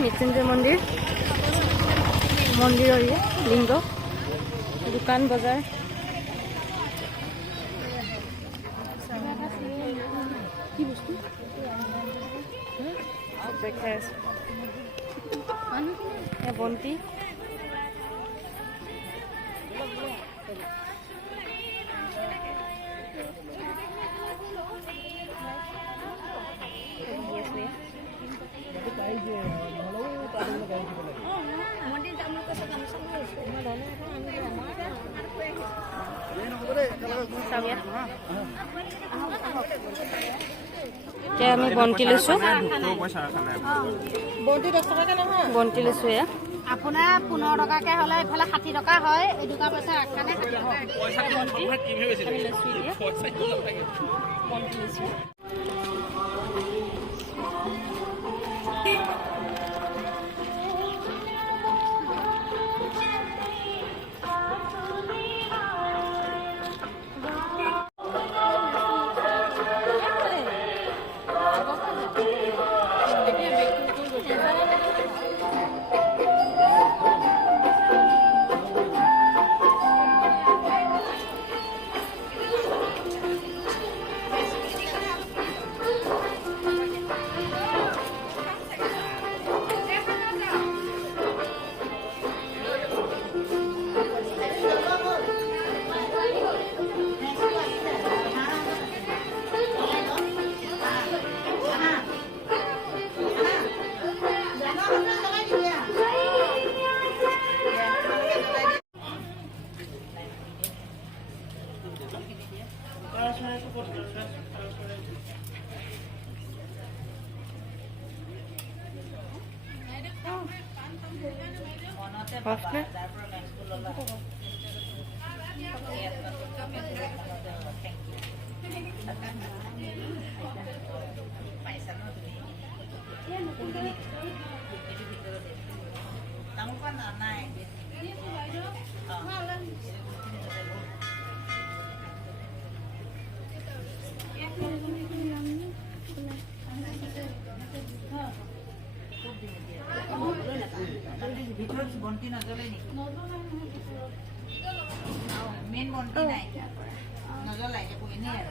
মৃত্যুঞ্জয় মন্দিৰ মন্দিৰৰ লিংগ দোকান বজাৰ কি বস্তু দেখাই আছে বন্তি এতিয়া আমি বন্তি লৈছোঁ বন্তি লৈছোঁ এয়া আপোনাৰ 15 টকাকে হ'লে এইফালে 60 টকা হয় এই দুটা পইচা কাৰণে 60 টকা আমি লৈছোঁ এতিয়া বন্তি লৈছোঁ বন্তি নজ্বলে নেকি মেইন বন্তি নাই নজ্বলাই এনেই আৰু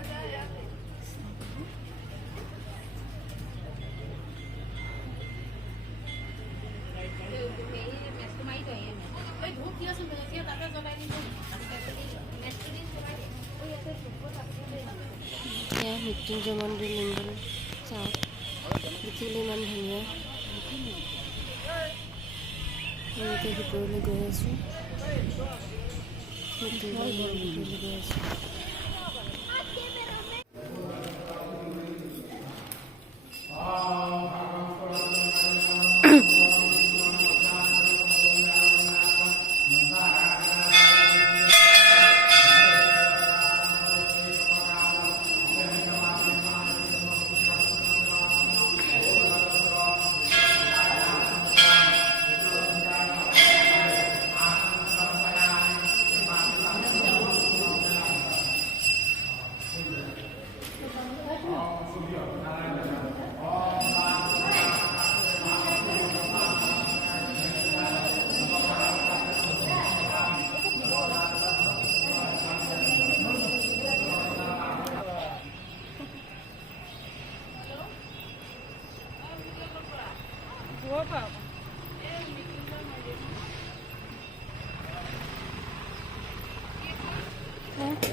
মৃত্যুঞ্জয় মন্দিৰ লিংগ চাওক দেখিলে ইমান ধুনীয়া এনেকৈ ভিতৰলৈ গৈ আছোঁ মৃত্যুঞ্জয় মন্দিৰলৈ গৈ আছোঁ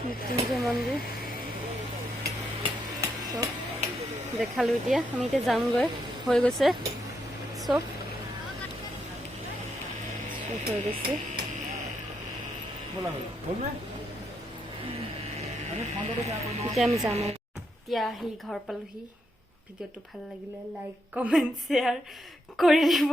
মৃত্যুঞ্জয় মন্দিৰ চব দেখালোঁ এতিয়া আমি এতিয়া যামগৈ হৈ গৈছে চব হৈ গৈছে এতিয়া আমি যাম এতিয়া আহি ঘৰ পালোহি ভিডিঅ'টো ভাল লাগিলে লাইক কমেণ্ট শ্বেয়াৰ কৰি দিব